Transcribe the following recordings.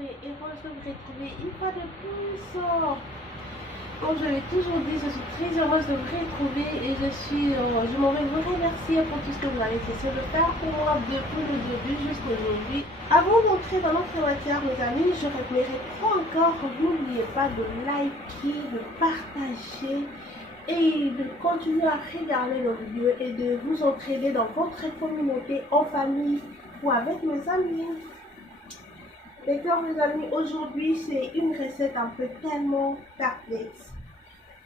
et heureuse de vous retrouver une fois de plus. Comme je l'ai toujours dit, je suis très heureuse de vous retrouver et je m'en vais vous remercier pour tout ce que vous avez cessé de faire pour moi depuis le début jusqu'à aujourd'hui. Avant d'entrer dans notre matière, mes amis, je reprends encore, n'oubliez pas de liker, de partager et de continuer à regarder nos vidéos et de vous entraîner dans votre communauté, en famille ou avec mes amis. D'accord, mes amis, aujourd'hui c'est une recette un peu tellement perplexe.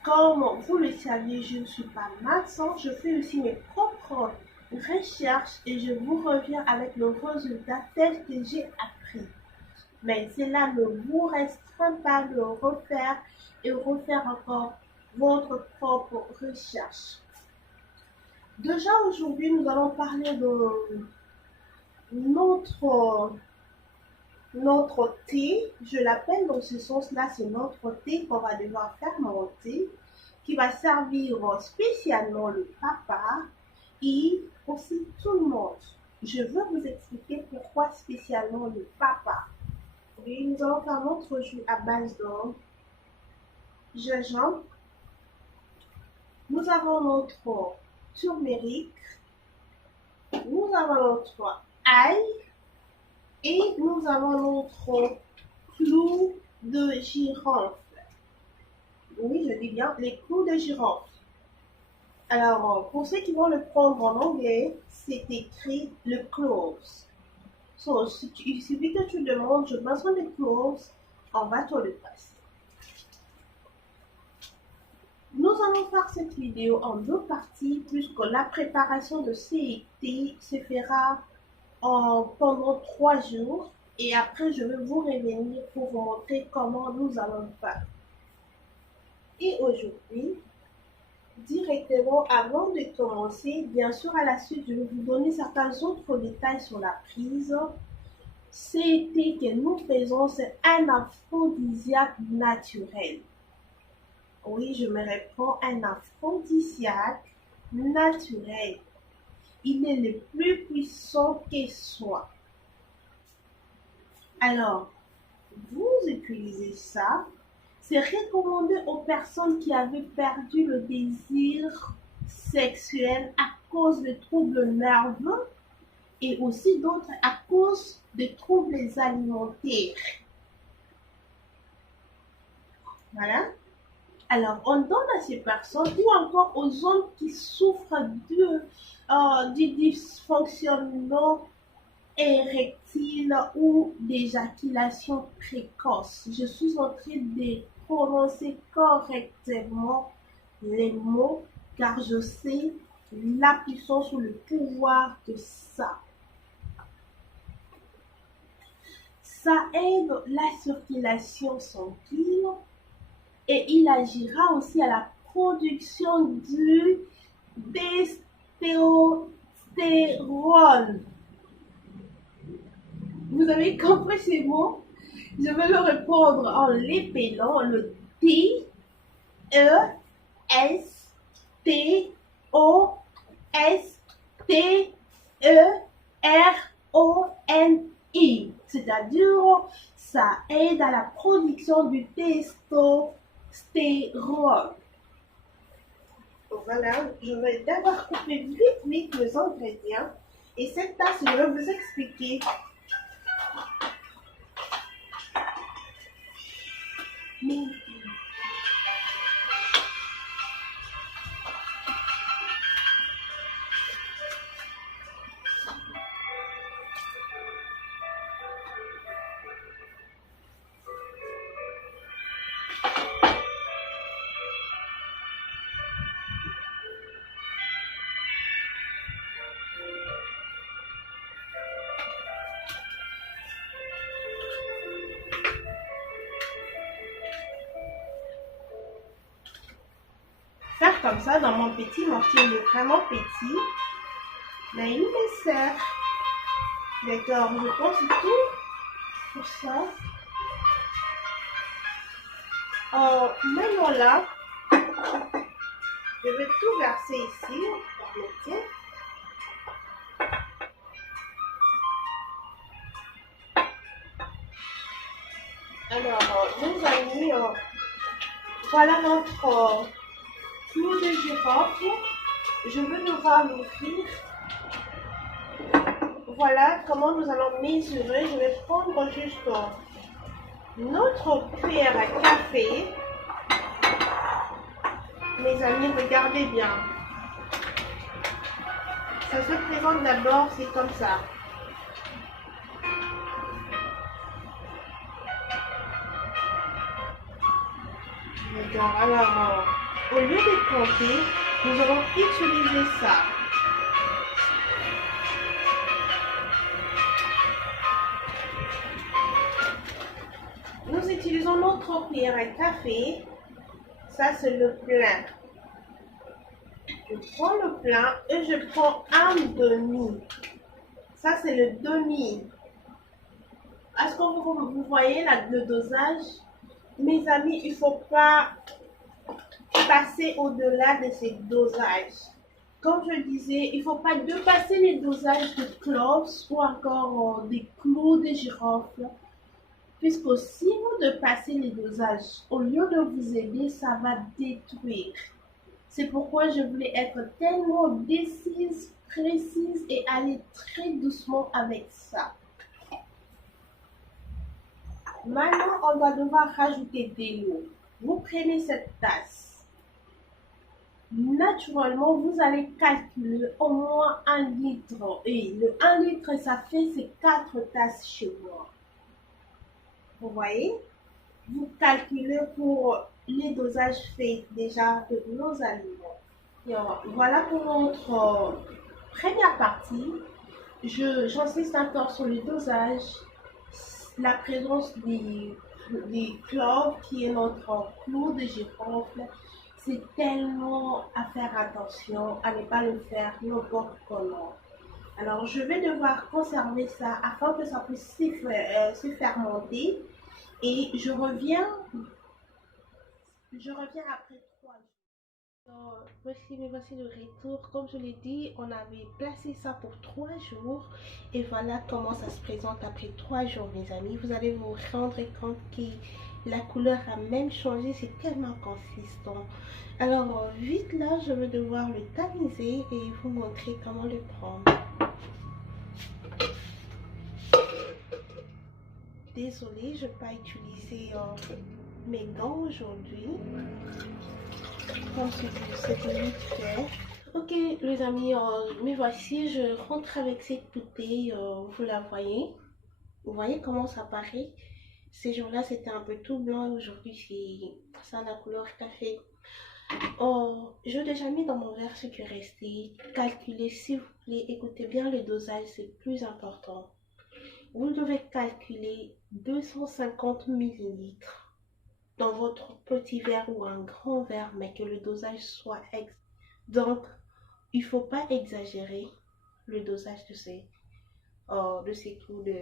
Comme vous le savez, je ne suis pas médecin, je fais aussi mes propres recherches et je vous reviens avec le résultat tel que j'ai appris. Mais cela ne vous restreint pas de refaire et refaire encore votre propre recherche. Déjà aujourd'hui, nous allons parler de notre thé. Je l'appelle dans ce sens-là, c'est notre thé qu'on va devoir fermenter, qui va servir spécialement le papa et aussi tout le monde. Je veux vous expliquer pourquoi spécialement le papa. Oui, nous allons faire notre jus à base de gingembre. Nous avons notre turmeric. Nous avons notre ail. Et nous avons notre clou de girofle. Oui, je dis bien les clous de girofle. Alors, pour ceux qui vont le prendre en anglais, c'est écrit le cloves. So, il suffit que tu demandes, je besoin de cloves, on va te le passer. Nous allons faire cette vidéo en deux parties, puisque la préparation de ces thés se fera pendant 3 jours et après je vais vous revenir pour vous montrer comment nous allons faire. Et aujourd'hui, directement avant de commencer, bien sûr à la suite je vais vous donner certains autres détails sur la prise. C'était que nous faisons, c'est un aphrodisiaque naturel. Oui, je me reprends, un aphrodisiaque naturel. Il est le plus puissant que soit. Alors, vous utilisez ça. C'est recommandé aux personnes qui avaient perdu le désir sexuel à cause de troubles nerveux et aussi d'autres à cause de troubles alimentaires. Voilà. Alors, on donne à ces personnes ou encore aux hommes qui souffrent du dysfonctionnement érectile ou d'éjaculation précoce. Je suis en train de prononcer correctement les mots car je sais la puissance ou le pouvoir de ça. Ça aide la circulation sanguine et il agira aussi à la production du testostérone. Vous avez compris ces mots? Je vais le répondre en l'épelant. Le T, E, S, T, O, S, T, E, R, O, N, I. C'est-à-dire, ça aide à la production du testostérone. Voilà, je vais d'abord couper vite les ingrédients. Et cette tasse, je vais vous expliquer. Faire comme ça dans mon petit mortier, il est vraiment petit, mais il me sert. D'accord, je pense tout pour ça. Maintenant là, je vais tout verser ici, permettez. Alors, nos amis, voilà notre clou de girofle. Je veux devoir l'ouvrir. Voilà comment nous allons mesurer. Je vais prendre juste notre cuillère à café. Mes amis, regardez bien. Ça se présente d'abord, c'est comme ça. D'accord, alors, au lieu de compter, nous allons utiliser ça. Nous utilisons notre cuillère à café. Ça, c'est le plein. Je prends le plein et je prends un demi. Ça, c'est le demi. Est-ce que vous voyez le dosage? Mes amis, il ne faut pas passer au-delà de ces dosages. Comme je disais, il ne faut pas dépasser les dosages de cloves ou encore des clous de girofle. Puisque si vous dépassez les dosages, au lieu de vous aider, ça va détruire. C'est pourquoi je voulais être tellement décise, précise et aller très doucement avec ça. Maintenant, on va devoir rajouter de l'eau. Vous prenez cette tasse. Naturellement, vous allez calculer au moins 1 litre. Et le 1 litre, ça fait ces 4 tasses chez moi. Vous voyez? Vous calculez pour les dosages faits déjà de nos aliments. Et voilà pour notre première partie. J'insiste encore sur le dosage, la présence des cloves qui est notre clou de girofle. C'est tellement à faire attention à ne pas le faire n'importe comment. Alors je vais devoir conserver ça afin que ça puisse se fermenter. Et je reviens après 3 jours. Voici le retour. Comme je l'ai dit, on avait placé ça pour 3 jours. Et voilà comment ça se présente après 3 jours, mes amis. Vous allez vous rendre compte que la couleur a même changé. C'est tellement consistant. Alors, vite là, je vais devoir le tamiser et vous montrer comment le prendre. Désolée, je ne vais pas utiliser mes gants aujourd'hui. Comme c'est vite fait. Ok les amis, me voici, je rentre avec cette bouteille, vous la voyez. Vous voyez comment ça paraît. Ces jours-là c'était un peu tout blanc et aujourd'hui c'est ça la couleur café. Je l'ai déjà mis dans mon verre ce qui est resté. Calculez s'il vous plaît, écoutez bien le dosage, c'est le plus important. Vous devez calculer 250 ml dans votre petit verre ou un grand verre, mais que le dosage soit exact. Donc, il ne faut pas exagérer le dosage de ces clous de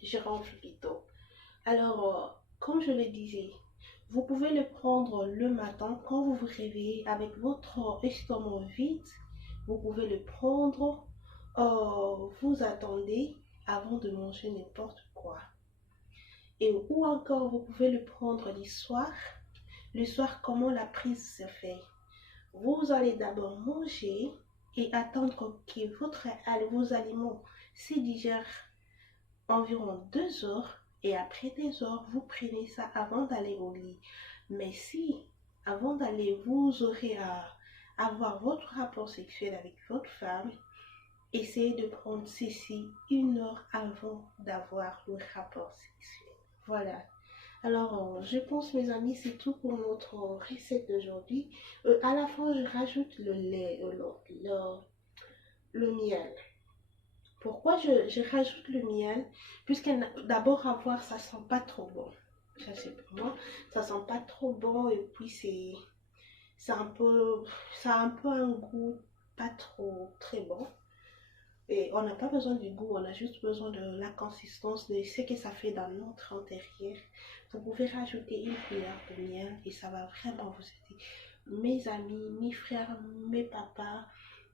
girofle plutôt. Alors, comme je le disais, vous pouvez le prendre le matin quand vous vous réveillez avec votre estomac vide. Vous pouvez le prendre. Vous attendez avant de manger n'importe quoi. Ou encore, vous pouvez le prendre le soir. Le soir, comment la prise se fait? Vous allez d'abord manger et attendre que vos aliments se digèrent environ 2 heures. Et après 2 heures, vous prenez ça avant d'aller au lit. Mais si, avant d'aller, vous aurez à avoir votre rapport sexuel avec votre femme, essayez de prendre ceci 1 heure avant d'avoir le rapport sexuel. Voilà. Alors, je pense, mes amis, c'est tout pour notre recette d'aujourd'hui. À la fin, je rajoute le lait, le miel. Pourquoi je rajoute le miel? Puisque d'abord, à voir, ça sent pas trop bon. Ça, c'est pour moi. Ça sent pas trop bon et puis ça a un peu un goût pas trop très bon. Et on n'a pas besoin du goût, on a juste besoin de la consistance, de ce que ça fait dans notre intérieur. Vous pouvez rajouter 1 cuillère de miel et ça va vraiment vous aider. Mes amis, mes frères, mes papas,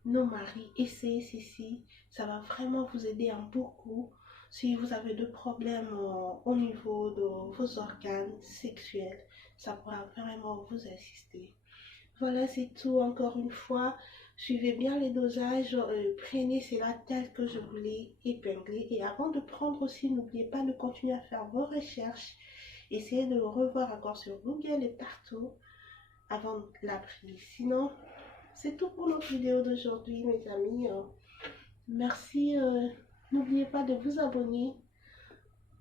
nos maris, essayez ceci. Ça va vraiment vous aider en beaucoup. Si vous avez des problèmes au niveau de vos organes sexuels, ça pourra vraiment vous assister. Voilà, c'est tout. Encore une fois, suivez bien les dosages, prenez cela tel que je vous l'ai épinglé. Et avant de prendre aussi, n'oubliez pas de continuer à faire vos recherches. Essayez de le revoir encore sur Google et partout avant la prise. Sinon, c'est tout pour notre vidéo d'aujourd'hui, mes amis. Merci. N'oubliez pas de vous abonner,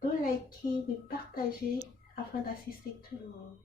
de liker, de partager afin d'assister tout le monde.